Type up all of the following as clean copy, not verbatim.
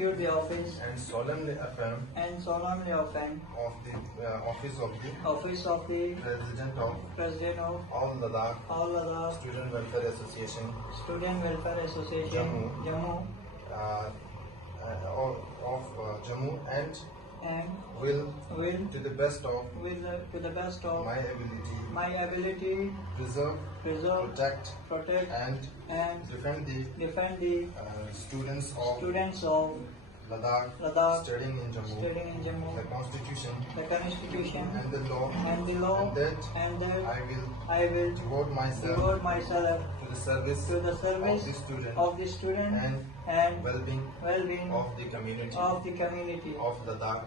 execute the office and solemnly affirm of the office of the President of All Ladakh Student Welfare Association, Jammu, of Jammu, and will to the best of my ability preserve, protect and defend the students of Ladakh studying in Jammu, the Constitution and the law, and that I will devote myself to the service of the student and well-being of the community of Ladakh.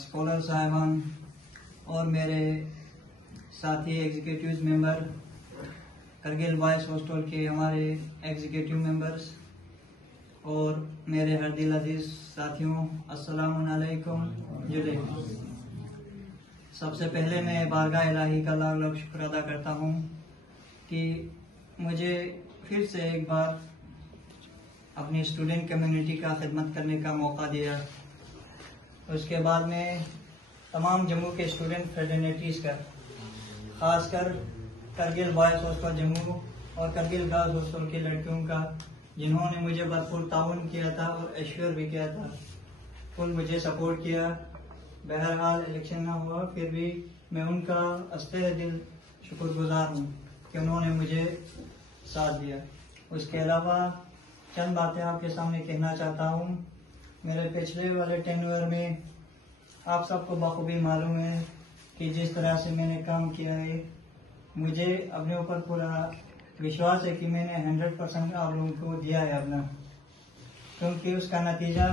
Scholar साहिबान और मेरे साथी executive member, Kargil boys hostel के हमारे executive members और मेरे हरदिल अजीज साथियों, अस्सलाम वालेकुम। जुले सबसे पहले मैं बारगाह इलाही का लाख लाख शुक्र अदा करता हूँ कि मुझे फिर से एक बार अपनी स्टूडेंट कम्युनिटी का खिदमत करने का मौका दिया। उसके बाद में तमाम जम्मू के स्टूडेंट फ्रेटर्निटीज का, खासकर करगिल बॉयज हॉस्टल जम्मू और करगिल गर्ल्स हॉस्टल की लड़कियों का, जिन्होंने मुझे भरपूर ताउन किया था और एश्योर भी किया था, फुल मुझे सपोर्ट किया। बहरहाल इलेक्शन ना हुआ, फिर भी मैं उनका अस्ते दिल शुक्रगुजार हूँ कि उन्होंने मुझे साथ दिया। उसके अलावा चंद बातें आपके सामने कहना चाहता हूँ। मेरे पिछले वाले टेन्योर में आप सबको बखूबी मालूम है कि जिस तरह से मैंने काम किया है, मुझे अपने ऊपर पूरा विश्वास है कि मैंने 100% आप लोगों को दिया है अपना, क्योंकि उसका नतीजा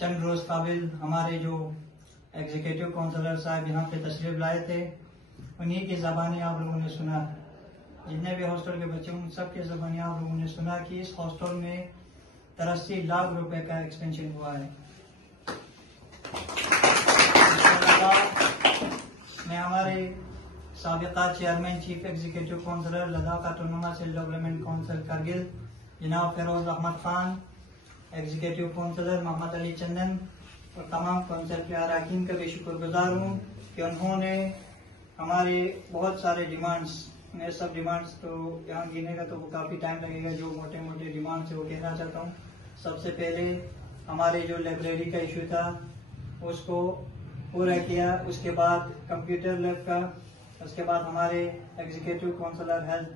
चंद रोज काबिल हमारे जो एग्जीक्यूटिव काउंसलर साहब यहाँ पे तशरीफ लाए थे, उन्हीं की ज़बानी आप लोगों ने सुना। जितने भी हॉस्टल के बच्चे, उन सब के ज़बानी आप लोगों ने सुना कि इस हॉस्टल में 83 लाख रुपए का एक्सपेंशन हुआ है। मैं हमारे साबिका chairman chief executive councillor Ladakh autonomous development council Kargil जनाब फिरोज अहमद खान, एग्जीक्यूटिव काउंसलर मोहम्मद अली चंदन और तमाम काउंसिल के अरकान का भी शुक्रगुजार हूँ कि उन्होंने हमारे बहुत सारे डिमांड्स, मैं सब डिमांड्स तो यहाँ गिनेगा तो वो काफ़ी टाइम लगेगा, जो मोटे मोटे डिमांड्स है वो कहना चाहता हूँ। सबसे पहले हमारे जो लाइब्रेरी का इशू था उसको पूरा किया, उसके बाद कंप्यूटर लैब का, उसके बाद हमारे एग्जीक्यूटिव काउंसलर हेल्थ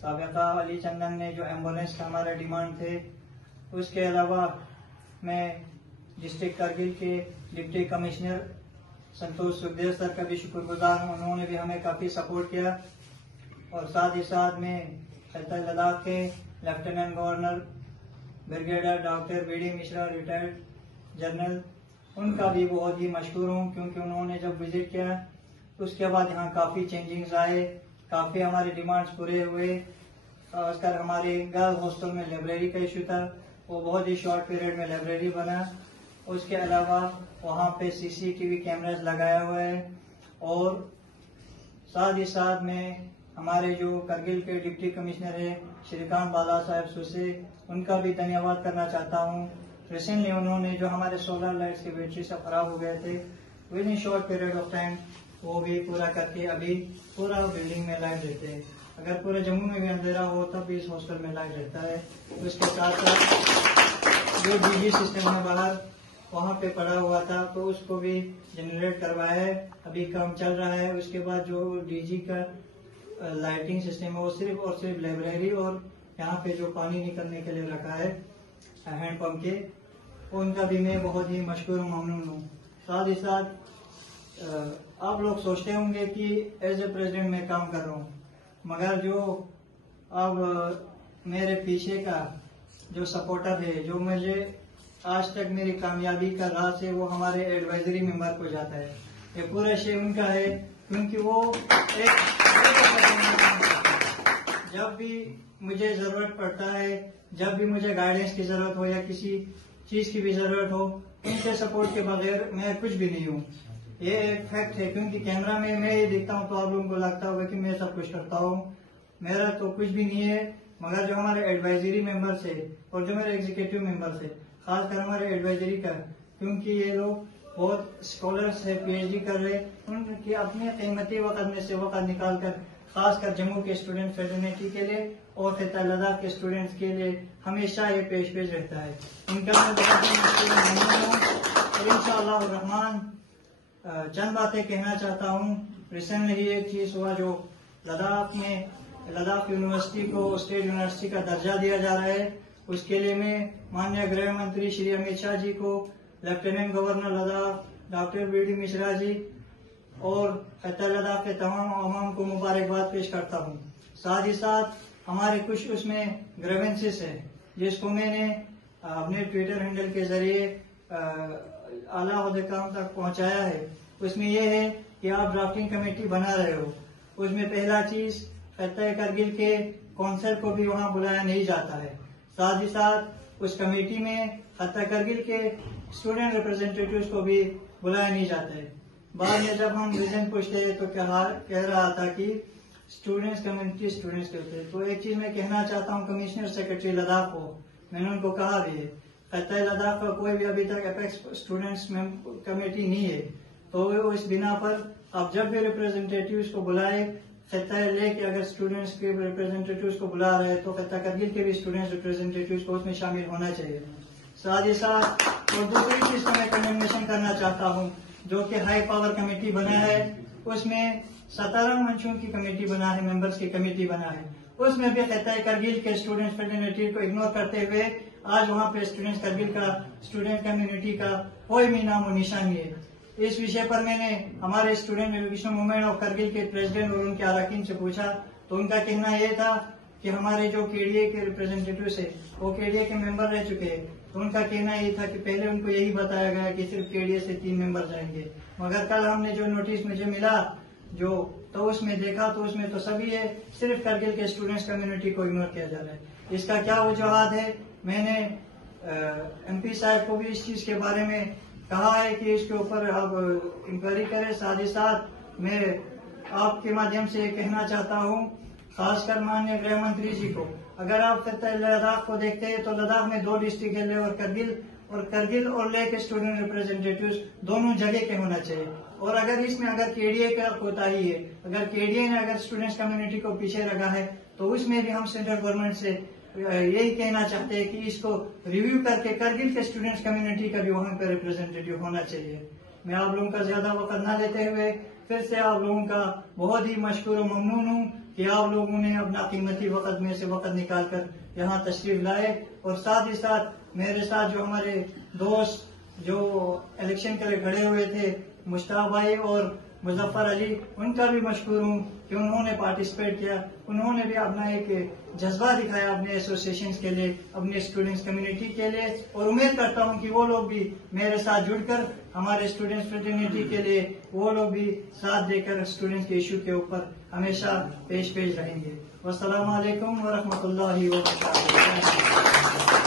साबिका अली चंदन ने जो एम्बुलेंस का हमारा डिमांड थे, उसके अलावा मैं डिस्ट्रिक्ट करगिल के डिप्टी कमिश्नर संतोष सुखदेव सर का भी शुक्रगुजार हूँ, उन्होंने भी हमें काफ़ी सपोर्ट किया। और साथ ही साथ में लद्दाख के lieutenant governor brigadier doctor BD Mishra, retired general, उनका भी बहुत ही मशहूर हूँ, क्योंकि उन्होंने जब विजिट किया उसके बाद यहाँ काफ़ी चेंजिंग्स आए, काफ़ी हमारे डिमांड्स पूरे हुए। खासकर हमारे गर्ल्स हॉस्टल में लाइब्रेरी का इशू था, वो बहुत ही शॉर्ट पीरियड में लाइब्रेरी बना। उसके अलावा वहाँ पे सीसीटीवी कैमरास लगाया हुआ है। और साथ ही साथ में हमारे जो करगिल के डिप्टी कमिश्नर है श्रीकांत बाला साहब सुसे, उनका भी धन्यवाद करना चाहता हूँ रिसेंटली उन्होंने जो हमारे सोलर लाइट्स की बैटरी से खराब हो गए थे with in short period of time वो भी पूरा करके अभी पूरा बिल्डिंग में लाइट देते हैं। अगर पूरे जम्मू में भी अंधेरा हो तब भी इस हॉस्टल में लाइट रहता है। उसके साथ साथ जो डीजी सिस्टम है बाहर वहाँ पे पड़ा हुआ था तो उसको भी जनरेट करवाया है, अभी काम चल रहा है। उसके बाद जो डीजी का लाइटिंग सिस्टम है वो सिर्फ और सिर्फ लाइब्रेरी और यहाँ पे जो पानी निकलने के लिए रखा है हैंड पंप के, उनका भी मैं बहुत ही मशहूर ममनून हूँ। साथ ही साथ आप लोग सोचते होंगे कि एज ए प्रेसिडेंट मैं काम कर रहा हूँ, मगर जो अब मेरे पीछे का जो सपोर्टर है, जो मुझे आज तक मेरी कामयाबी का राज है, वो हमारे एडवाइजरी मेंबर को जाता है। ये पूरा श्रेय उनका है, क्योंकि वो जब भी मुझे जरूरत पड़ता है, जब भी मुझे गाइडेंस की जरूरत हो या किसी चीज की भी जरूरत हो, उनके सपोर्ट के बगैर मैं कुछ भी नहीं हूँ। ये एक फैक्ट है, क्योंकि कैमरा में मैं ये दिखता हूँ तो आप लोगों को लगता होगा कि मैं सब कुछ करता हूँ, मेरा तो कुछ भी नहीं है। मगर जो हमारे एडवाइजरी मेंबर्स है और जो मेरे एग्जीक्यूटिव मेंबर्स है, खासकर हमारे एडवाइजरी का, क्योंकि ये लोग बहुत स्कॉलर्स है, पीएचडी कर रहे, उनकी अपने कीमती वक्त में से वक्त निकाल कर खासकर जम्मू के स्टूडेंट फेडरेटी के लिए और खिता लद्दाख के स्टूडेंट्स के लिए हमेशा ये पेश रहता है। इनका मैं बहुत ही ममनून हूँ और इंशाअल्लाह रहमान चंद बातें कहना चाहता हूँ। रिसेंटली एक चीज हुआ, जो लद्दाख यूनिवर्सिटी को स्टेट यूनिवर्सिटी का दर्जा दिया जा रहा है, उसके लिए मैं माननीय गृह मंत्री श्री अमित शाह जी को, lieutenant governor Ladakh doctor BD Mishra ji और खिता लद्दाख के तमाम अवाम को मुबारकबाद पेश करता हूँ। साथ ही साथ हमारे कुछ उसमें ग्रेवेंसेस है जिसको मैंने अपने ट्विटर हैंडल के जरिए आला अहदेकाम तक पहुंचाया है। उसमें यह है कि आप ड्राफ्टिंग कमेटी बना रहे हो, उसमें पहला चीज खिता करगिल के कौंसिल को भी वहाँ बुलाया नहीं जाता है। साथ ही साथ उस कमेटी में खिता करगिल के स्टूडेंट रिप्रेजेंटेटिव्स को भी बुलाया नहीं जाता है। बाद में जब हम रीजन पूछते हैं तो कह रहा था कि स्टूडेंट्स कम्युनिटी स्टूडेंट्स के होते हैं। तो एक चीज मैं कहना चाहता हूँ कमिश्नर सेक्रेटरी लद्दाख को, मैंने उनको कहा भी है, खिता लद्दाख का कोई भी अभी तक एपेक्स स्टूडेंट्स कमेटी नहीं है, तो इस बिना पर आप जब भी रिप्रेजेंटेटिव्स को बुलाए, खिता लेके अगर स्टूडेंट्स के रिप्रेजेंटेटिव्स को बुला रहे हैं तो खिता करगिल के भी स्टूडेंट्स रिप्रेजेंटेटिव्स को उसमें शामिल होना चाहिए। साथ ही साथ और दूसरी चीज को मैं कंडेमनेशन करना चाहता हूँ, जो कि हाई पावर कमेटी बना है, उसमें 17 मंचों की कमेटी बना है, मेंबर्स की कमेटी बना है, उसमें भी खिता करगिल के स्टूडेंट्स फेडरेटी को इग्नोर करते हुए आज वहाँ पे स्टूडेंट्स करगिल का स्टूडेंट कम्युनिटी का कोई भी नामो निशान नहीं है। इस विषय पर मैंने हमारे student education movement of Kargil के प्रेसिडेंट और उनके अरकान से पूछा, तो उनका कहना यह था कि हमारे जो केडीए के रिप्रेजेंटेटिव है वो केडीए के मेंबर रह चुके हैं। तो उनका कहना ये था कि पहले उनको यही बताया गया कि सिर्फ केडीए से 3 मेंबर जाएंगे, मगर कल हमने जो नोटिस मुझे मिला तो उसमें देखा तो उसमें तो सभी है, सिर्फ करगिल के स्टूडेंट्स कम्युनिटी को इग्नोर किया जा रहा है। इसका क्या वजूहत है? मैंने एमपी साहब को भी इस चीज के बारे में कहा है कि इसके ऊपर आप इंक्वायरी करें। साथ ही साथ मैं आपके माध्यम से कहना चाहता हूँ खासकर माननीय गृह मंत्री जी को, अगर आप लद्दाख को देखते हैं तो लद्दाख में 2 डिस्ट्रिक्ट है, लेह और करगिल और लेह के स्टूडेंट रिप्रेजेंटेटिव्स दोनों जगह के होना चाहिए। और अगर इसमें अगर केडीए का कोताही है, अगर केडीए ने अगर स्टूडेंट्स कम्युनिटी को पीछे रखा है, तो उसमें भी हम सेंट्रल गवर्नमेंट से यही कहना चाहते हैं कि इसको रिव्यू करके करगिल के स्टूडेंट्स कम्युनिटी का भी वहाँ पे रिप्रेजेंटेटिव होना चाहिए। मैं आप लोगों का ज्यादा वक्त न लेते हुए फिर से आप लोगों का बहुत ही मशकूर और ममनून हूँ कि आप लोगों ने अपना कीमती वक्त में से वक्त निकाल कर यहाँ तशरीफ लाए। और साथ ही साथ मेरे साथ जो हमारे दोस्त जो इलेक्शन के लिए खड़े हुए थे, मुश्ताक भाई और मुजफ्फर अली, उनका भी मशकूर हूँ कि उन्होंने पार्टिसिपेट किया, उन्होंने भी अपना एक जज्बा दिखाया अपने एसोसिएशन के लिए, अपने स्टूडेंट्स कम्युनिटी के लिए। और उम्मीद करता हूँ कि वो लोग भी मेरे साथ जुड़कर हमारे स्टूडेंट्स फ्रेटर्निटी के लिए वो लोग भी साथ देकर स्टूडेंट्स के इशू के ऊपर हमेशा पेश रहेंगे। वस्सलामु अलैकुम व रहमतुल्लाहि व बरकातुहू।